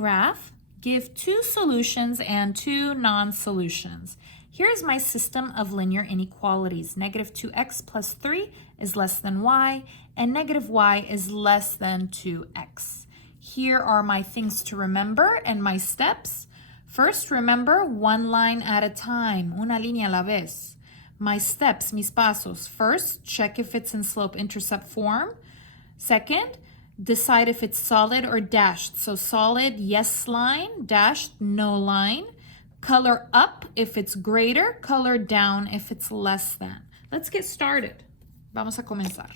graph, give two solutions and two non-solutions. Here's my system of linear inequalities. Negative 2x plus 3 is less than y, and negative y is less than 2x. Here are my things to remember and my steps. First, remember one line at a time, una línea a la vez. My steps, mis pasos. First, check if it's in slope-intercept form. Second, decide if it's solid or dashed. So solid, yes line, dashed, no line. Color up if it's greater, color down if it's less than. Let's get started. Vamos a comenzar.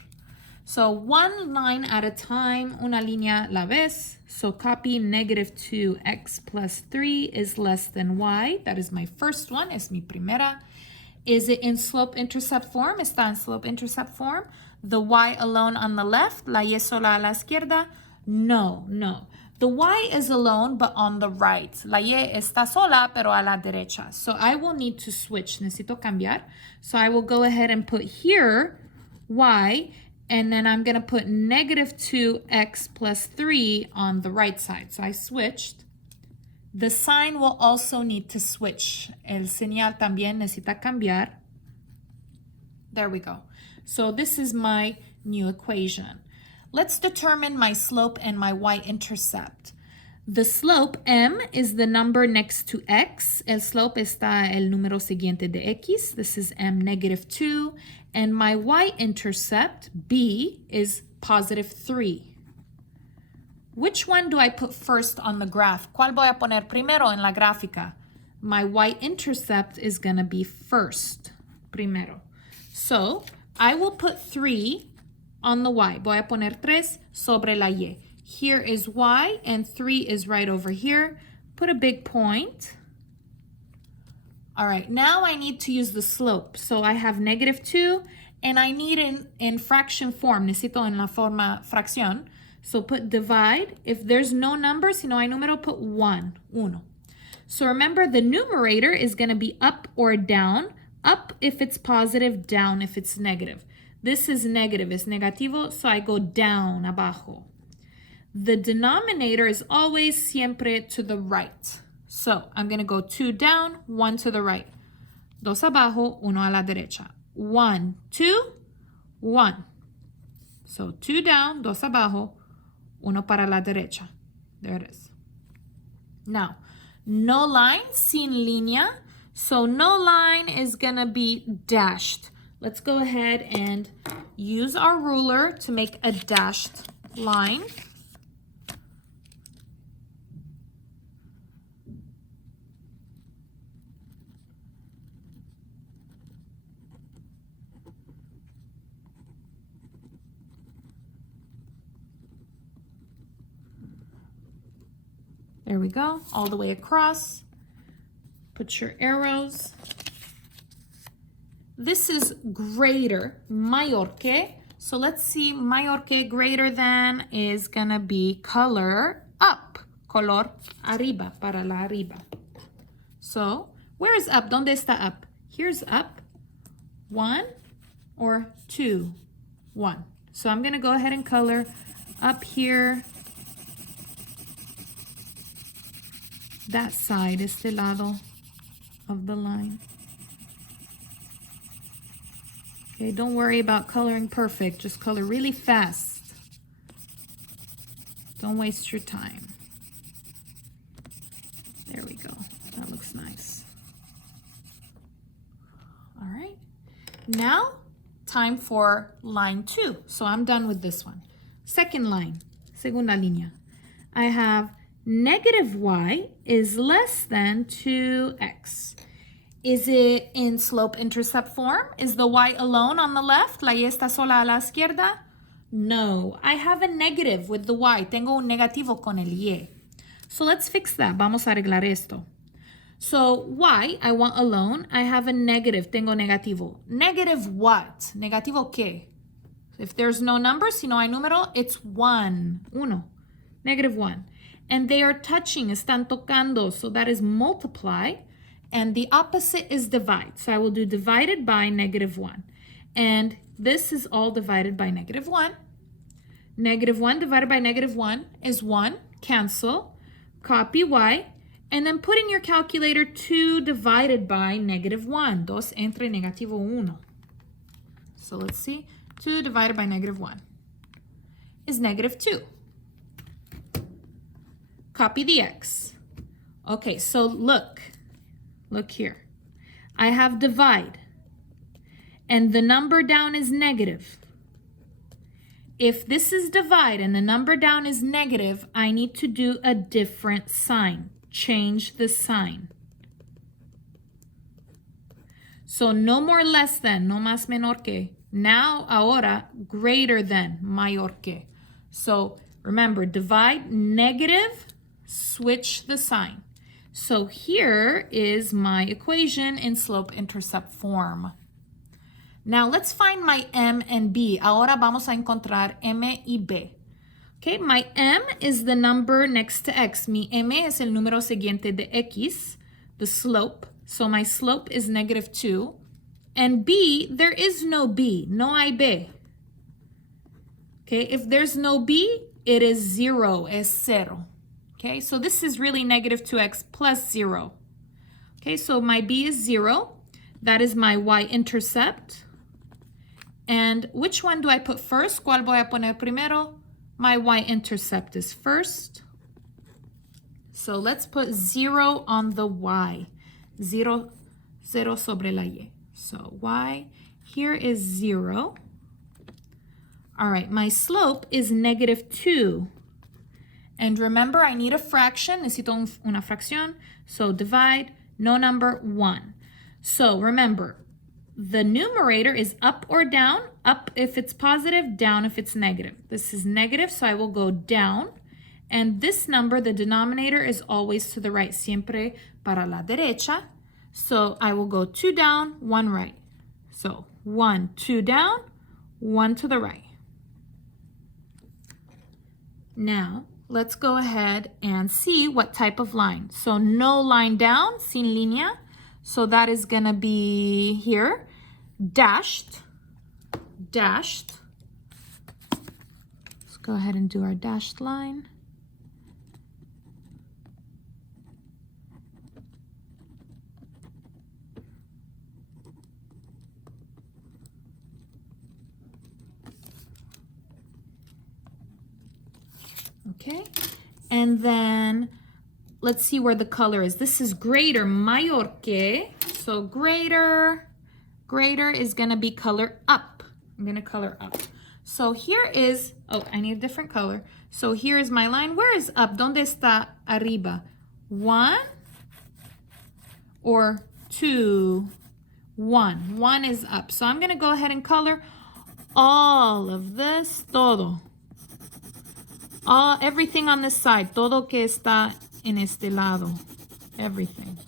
So one line at a time, una línea a la vez. So copy negative 2x plus 3 is less than y. That is my first one, es mi primera. Is it in slope-intercept form? Está en slope-intercept form. The y alone on the left, la y sola a la izquierda? No, no. The y is alone, but on the right. La y está sola, pero a la derecha. So I will need to switch. Necesito cambiar. So I will go ahead and put here y, and then I'm going to put negative 2x plus 3 on the right side. So I switched. The sign will also need to switch. El señal también necesita cambiar. There we go. So this is my new equation. Let's determine my slope and my y-intercept. The slope, m, is the number next to x. El slope está el número siguiente de x. This is m, negative 2. And my y-intercept, b, is positive 3. Which one do I put first on the graph? ¿Cuál voy a poner primero en la gráfica? My y-intercept is going to be first, primero. So I will put 3 on the y. Voy a poner 3 sobre la y. Here is y, and 3 is right over here. Put a big point. All right, now I need to use the slope. So I have negative 2, and I need in fraction form. Necesito en la forma fracción. So put divide. If there's no number, si no hay número, put 1, uno. So remember, the numerator is going to be up or down. Up if it's positive, down if it's negative. This is negative, es negativo, so I go down, abajo. The denominator is always siempre to the right. So I'm going to go 2 down, 1 to the right. Dos abajo, uno a la derecha. 1, 2, 1. So 2 down, dos abajo, uno para la derecha. There it is. Now, no line, sin línea. So no line is going to be dashed. Let's go ahead and use our ruler to make a dashed line. There we go, all the way across. Put your arrows. This is greater, mayor que. So let's see, mayor que greater than is gonna be color up. Color arriba, para la arriba. So, where is up? ¿Dónde está up? Here's up. 1 or 2, 1. So I'm gonna go ahead and color up here. That side, este lado of the line. Okay, don't worry about coloring perfect. Just color really fast. Don't waste your time. There we go. That looks nice. All right. Now, time for line 2. So I'm done with this one. Second line, segunda línea. I have negative y is less than 2x. Is it in slope-intercept form? Is the y alone on the left? ¿La y está sola a la izquierda? No, I have a negative with the y. Tengo un negativo con el y. So let's fix that. Vamos a arreglar esto. So y, I want alone. I have a negative. Tengo negativo. Negative what? Negativo qué? If there's no number, si no hay número, it's 1. Uno. Negative 1. And they are touching, están tocando, so that is multiply. And the opposite is divide. So I will do divided by negative 1. And this is all divided by negative 1. Negative 1 divided by negative 1 is 1. Cancel. copy y, and then put in your calculator 2 divided by -1. 2 entre negativo 1. So let's see. 2 divided by -1 is -2. Copy the x. Okay, so look here. I have divide, and the number down is negative. If this is divide and the number down is negative, I need to do a different sign. Change the sign. So no more less than, no más menor que. Now, ahora, greater than, mayor que. So remember, divide, negative, switch the sign. So here is my equation in slope-intercept form. Now let's find my m and b. Ahora vamos a encontrar m y b. Okay, my m is the number next to x. Mi m es el número siguiente de x, the slope. So my slope is -2. And b, there is no b, no hay b. Okay, if there's no b, it is 0, es cero. Okay, so this is really -2x plus 0. Okay, so my b is 0. That is my y-intercept. And which one do I put first? ¿Cuál voy a poner primero? My y-intercept is first. So let's put 0 on the y. 0 sobre la y. So y, here is 0. All right, my slope is -2. And remember, I need a fraction. Necesito una fracción. So divide, no number, 1. So remember, the numerator is up or down. Up if it's positive, down if it's negative. This is negative, so I will go down. And this number, the denominator, is always to the right. Siempre para la derecha. So I will go 2 down, 1 right. So 1, 2 down, 1 to the right. Now, let's go ahead and see what type of line. So no line down, sin línea. So that is going to be here, dashed, dashed. Let's go ahead and do our dashed line. Okay, and then let's see where the color is. This is greater, mayor que. So greater is gonna be color up. I'm gonna color up. So here is, oh, I need a different color. So here is my line. Where is up? ¿Dónde está arriba? 1 or 2? 1. 1 is up. So I'm gonna go ahead and color all of this, todo. Everything on this side, todo que está en este lado, everything.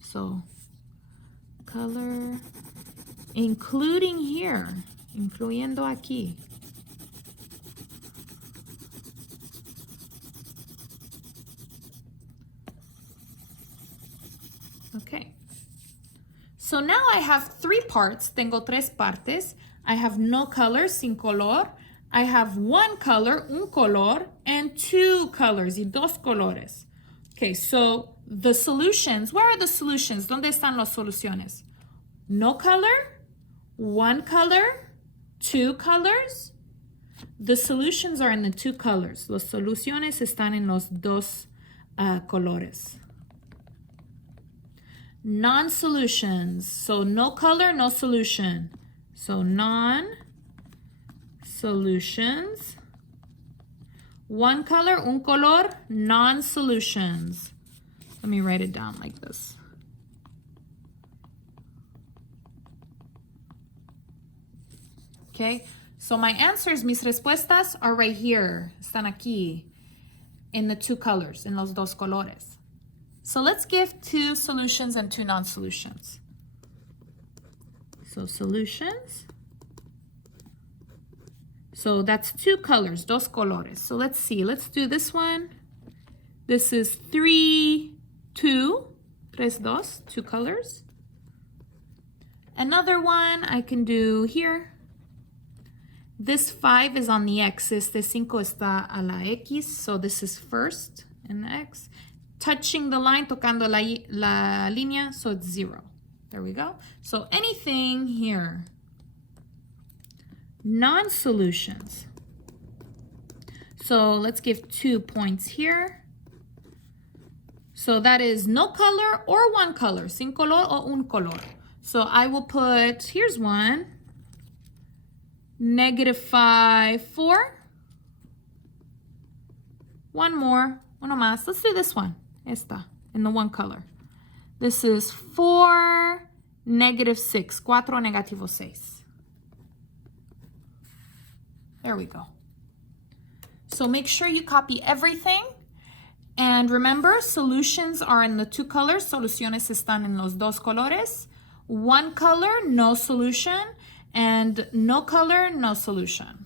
So, color, including here, incluyendo aquí. Okay. So now I have 3 parts, tengo 3 partes. I have no color, sin color. I have 1 color, un color, and 2 colors, y 2 colores. Okay, so the solutions, where are the solutions? ¿Dónde están las soluciones? No color, 1 color, 2 colors. The solutions are in the 2 colors. Las soluciones están en los 2 colores. Non-solutions, so no color, no solution. So non-solutions. 1 color, un color, non-solutions. Let me write it down like this. Okay, so my answers, mis respuestas are right here. Están aquí in the 2 colors, in los 2 colores. So let's give 2 solutions and 2 non-solutions. So solutions. So that's 2 colors, 2 colores. So let's see, let's do this one. This is 3, 2, 3, 2, 2 colors. Another one I can do here. This 5 is on the x. Este 5 está a la x, so this is first in the x. Touching the line, tocando la línea, so it's 0. There we go. So anything here, non-solutions. So let's give 2 points here. So that is no color or one color, sin color o un color. So I will put, here's one, -5, 4. One more, uno más. Let's do this one, esta, in the one color. This is 4, -6, 4, negativo 6. There we go. So make sure you copy everything. And remember, solutions are in the 2 colors. Soluciones están en los 2 colores. One color, no solution. And no color, no solution.